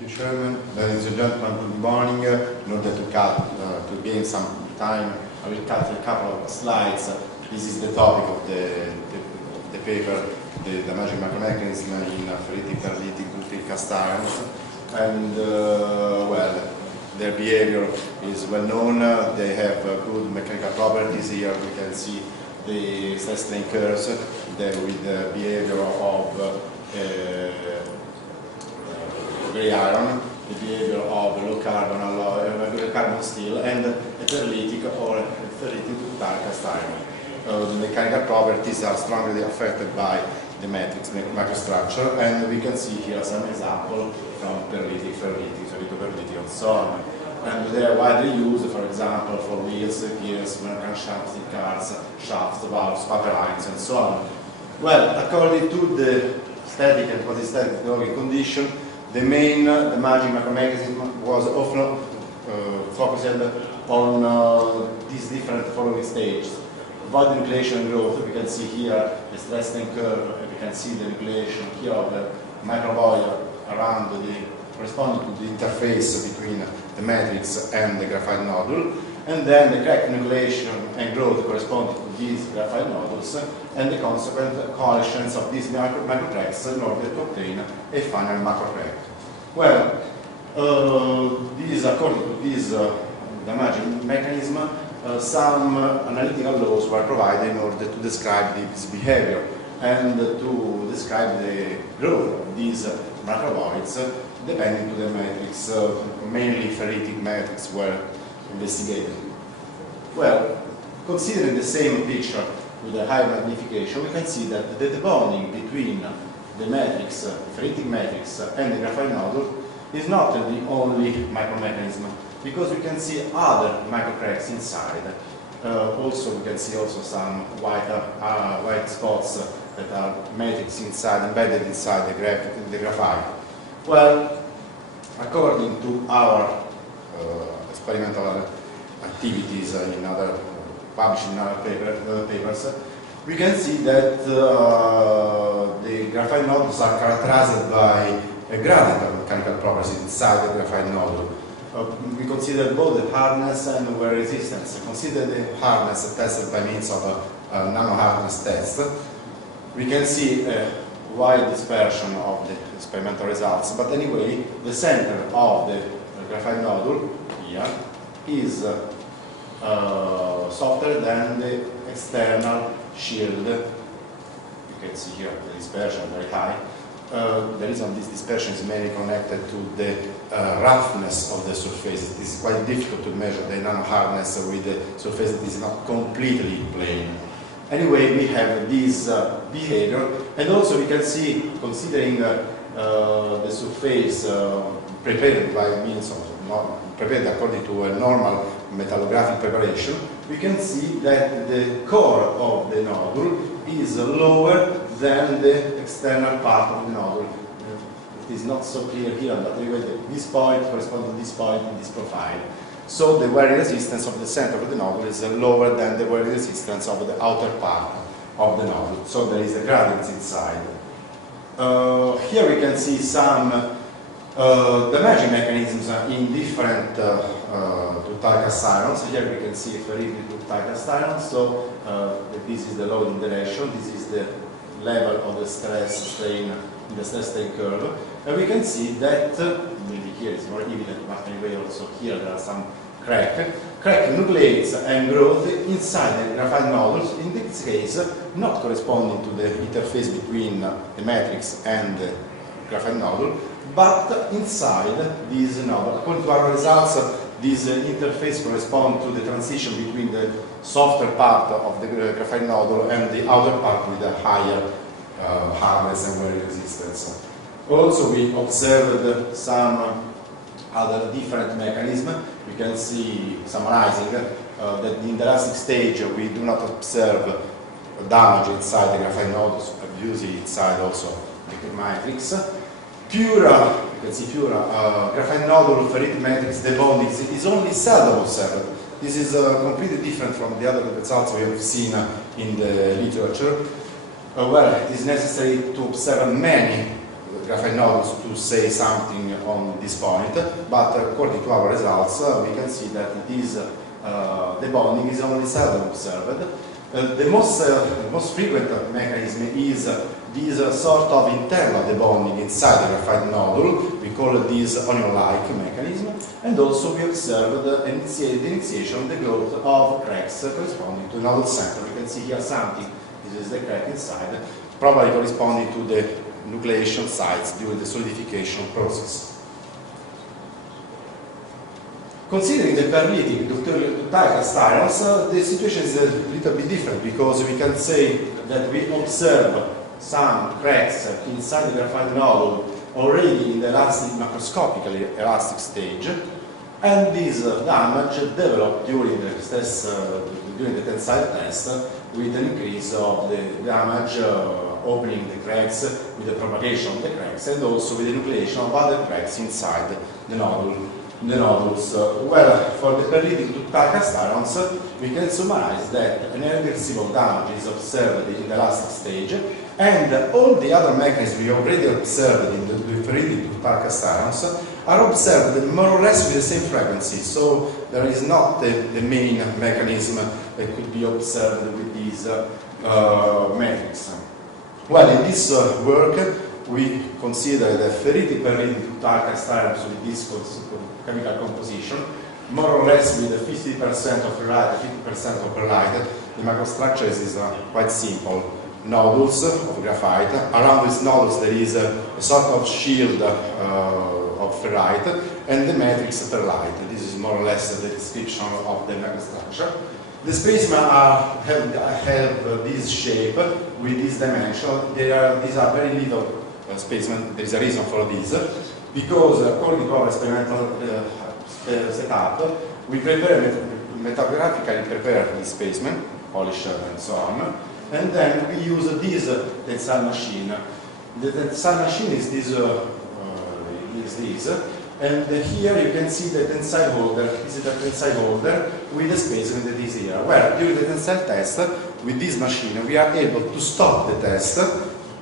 Thank you, Chairman. Ladies and gentlemen, good morning. In order to gain some time, I will cut a couple of slides. This is the topic of the paper, the damaging micromechanism in ferritic, paralytic, ductile cast irons. And, well, their behavior is well known. They have good mechanical properties. Here we can see the stress strain curves with the behavior of gray iron, the behavior of low carbon alloy, low carbon steel, and a paralytic or a ferritic ductile cast iron. The mechanical properties are strongly affected by the matrix microstructure, and we can see here some example from paralytic, ferrito-paralytic, and so on. And they are widely used, for example, for wheels, gears, crankshafts in cars, shafts, valves, paper lines, and so on. Well, according to the static and quasi-static technological condition, the main damaging micromechanism was often focused on these different following stages. Avoid nucleation and growth. We can see here the stress strain curve, and we can see the nucleation here of the microboiler around corresponding to the interface between the matrix and the graphite nodule, and then the crack nucleation and growth corresponding to these graphite nodules, and the consequent coalescence of these microcracks in order to obtain a final macro crack. Well, according to this damaging mechanism, some analytical laws were provided in order to describe this behavior and to describe the growth of these macrovoids depending to the matrix. Mainly ferritic matrix were investigated. Well, considering the same picture with a high magnification, we can see that the bonding between the matrix, ferritic matrix, and the graphite nodule is not the only micromechanism, because we can see other microcracks inside. Also, we can see also some white spots that are matrix inside, embedded inside the graphite. Well, according to our experimental activities published in other papers, we can see that the graphite nodules are characterized by a gradient of mechanical properties inside the graphite nodule. We consider both the hardness and wear resistance. Consider the hardness tested by means of a nano-hardness test. We can see a wide dispersion of the experimental results, but anyway, the center of the graphite nodule here is softer than the external shield. You can see here the dispersion very high. The reason this dispersion is mainly connected to the roughness of the surface. It is quite difficult to measure the nano-hardness with the surface that is not completely plane. Anyway, we have this behavior, and also we can see, considering the surface prepared by means of prepared according to a normal metallographic preparation, we can see that the core of the nodule is lower than the external part of the nodule. It is not so clear here, but anyway, this point corresponds to this point in this profile. So the wearing resistance of the center of the nodule is lower than the wearing resistance of the outer part of the nodule. So there is a gradient inside. Here we can see some damaging mechanisms in different ductile cast irons. Here we can see a ferritic ductile cast iron. So this is the loading direction. This is the level of the stress strain in the stress strain curve. And we can see that maybe here it's more evident, but anyway also here there are some crack nucleates and growth inside the graphite nodules, in this case not corresponding to the interface between the matrix and the graphite nodule, but inside this nodule. According to our results, this interface corresponds to the transition between the softer part of the graphite nodule and the outer part with a higher hardness and wear resistance. Also, we observed some other different mechanisms. We can see, summarizing, that in the elastic stage we do not observe damage inside the graphite nodules, usually inside also the matrix. Pura, you can see pura, graphite nodule ferritic matrix debonding is only seldom observed. This is completely different from the other results we have seen in the literature, where it is necessary to observe many graphite nodules to say something on this point, but according to our results, we can see that it is the bonding is only seldom observed. The most frequent mechanism is this sort of internal debonding inside the graphite nodule. We call this onion-like mechanism, and also we observed the initiation of the growth of cracks corresponding to the nodule center. We can see here something. This is the crack inside, probably corresponding to the nucleation sites during the solidification process. Considering the perlitic ductile cast irons, the situation is a little bit different, because we can say that we observe some cracks inside the graphite nodule already in the macroscopically elastic stage, and this damage developed during the tensile test with an increase of the damage opening the cracks, with the propagation of the cracks, and also with the nucleation of other cracks inside the nodules. Well, for the perlitic ductile cast irons, we can summarize that an irreversible damage is observed in the elastic stage, and all the other mechanisms we already observed in the perlitic ductile cast irons are observed more or less with the same frequency. So there is not the main mechanism that could be observed with these metrics. Well, in this work, we consider the ferritic perlitic ductile cast irons with this chemical composition, more or less with 50% of ferrite, 50% of perlite. The microstructure is quite simple. Nodules of graphite. Around these nodules there is a sort of shield of ferrite, and the matrix perlite. This is more or less the description of the microstructure. The specimens have this shape with this dimension. These are very little specimens. There is a reason for this, because according to our experimental setup, we metagraphically prepare this specimen, polish and so on, and then we use this tensile machine. The tensile machine is this, and here you can see the tensile holder. This is the tensile holder with the specimen that is here. Well, during the tensile test, with this machine, we are able to stop the test,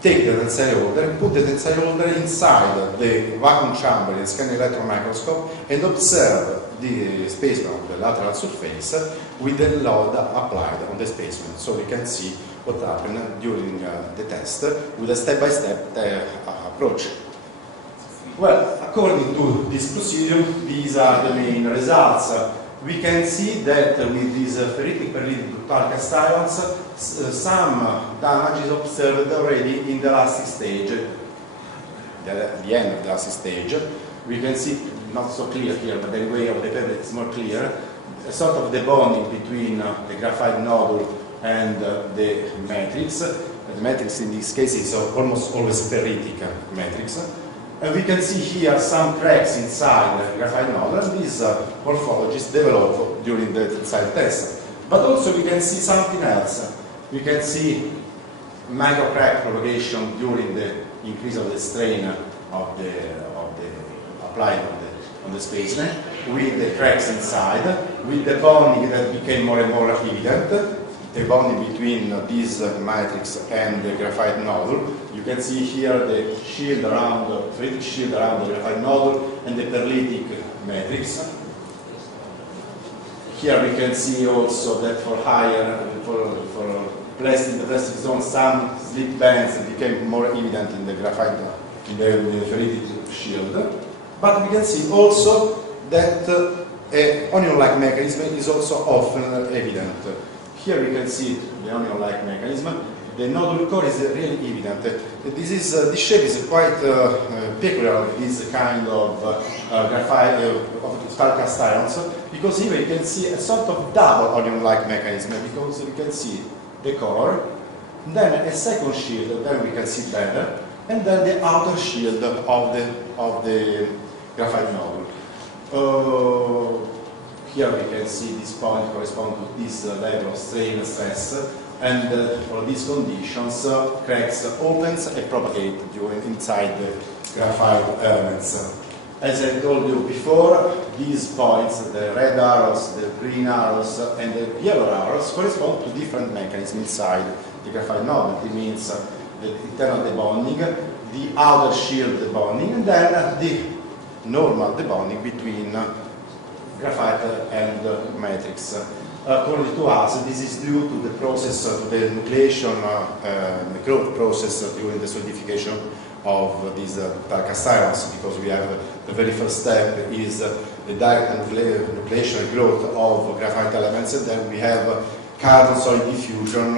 take the tensile holder, and put the tensile holder inside the vacuum chamber in a scanning electron microscope, and observe the specimen of the lateral surface with the load applied on the specimen. So we can see what happened during the test with a step-by-step approach. Well, according to this procedure, these are the main results. We can see that with these ferritic perlitic ductile cast irons, some damage is observed already in the elastic stage, the end of the elastic stage. We can see, not so clear here, but the way of the paper is more clear, a sort of debonding between the graphite nodule and the matrix. The matrix in this case is almost always ferritic matrix. And we can see here some cracks inside the graphite nodule, and these morphologies develop during the tensile test. But also we can see something else. We can see micro crack propagation during the increase of the strain of the applied on the specimen, with the cracks inside, with the bonding that became more and more evident. The bonding between this matrix and the graphite nodule. You can see here the shield around, the ferritic shield around the graphite nodule and the perlitic matrix. Here we can see also that for the plastic zone, some slip bands became more evident in the graphite, in the ferritic shield. But we can see also that an onion-like mechanism is also often evident. Here we can see the onion-like mechanism. The nodule core is really evident. This shape is quite peculiar of this kind of graphite of ductile cast irons, because here you can see a sort of double onion-like mechanism, because we can see the core, then a second shield, then we can see better, and then the outer shield of the graphite nodule. Here we can see this point correspond to this level of strain and stress, and for these conditions, cracks opens and propagate inside the graphite elements. As I told you before, these points, the red arrows, the green arrows, and the yellow arrows correspond to different mechanisms inside the graphite nodule. It means the internal debonding, the outer shield debonding, and then the normal debonding between graphite and matrix. According to us, this is due to the process, to the nucleation, the growth process during the solidification of these characteriz, because we have the very first step is the direct nucleation growth of graphite elements, and then we have carbon solid diffusion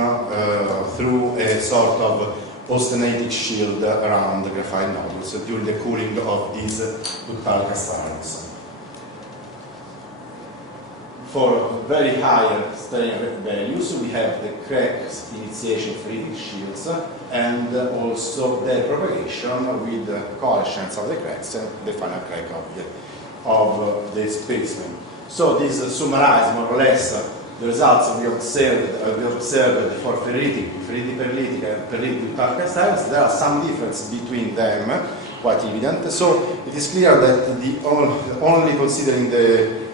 through a sort of austenitic shield around the graphite nodules during the cooling of these characteriz. For very higher strain values, we have the crack initiation ferritic shields and also their propagation with the coalescence of the cracks and the final crack of the specimen. So this summarizes more or less the results we observed for ferritic, perlitic, and perlitic characteriz. There are some differences between them, quite evident. So it is clear that only considering the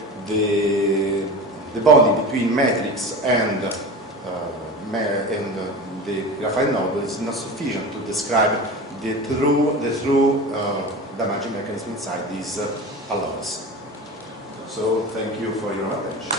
bonding between matrix and the graphite nodule is not sufficient to describe the true damaging mechanism inside these alloys. So thank you for your attention.